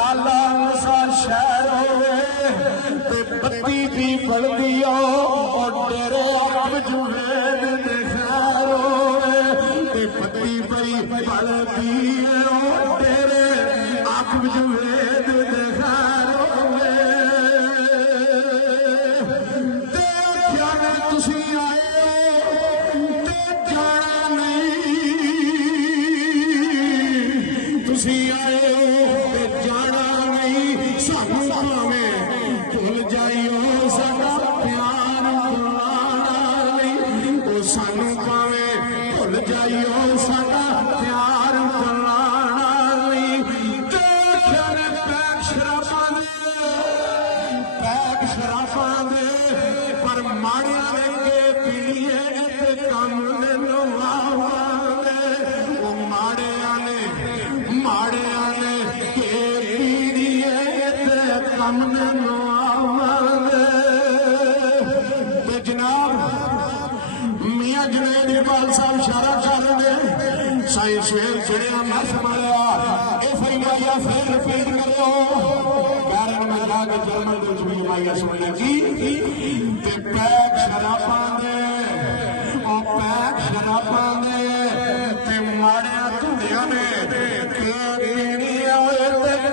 लाला सा शहर होवे बत्ती दी बलदी और तेरे अख जुवेद दे खैर होवे बत्ती पई बलदी और तेरे अख जुवेद दे खैर होवे ते क्या तुसी आए ते जाना नहीं तुसी आए जाना नहीं सानू भावें भुल जाइयो साडा प्यार भुलाना नहीं ओ सानू भावें भुल जाइयो साडा प्यार भुलाना नहीं देखिया ने पैक शराफां दे पर माड़िया लगे पीड़िए ते कम ले आवांगे ओ माड़िया ने सामने जनाब मियां जुनैद इकबाल साहब इशारा कर रहे साईं शेर चढ़िया मैं संभालिया ये फैलाइया फिर रिपीट करो कारण में जाके जर्मन कुछ भी माइया सुन लगी पैक शराबां दे पैक शराबां दे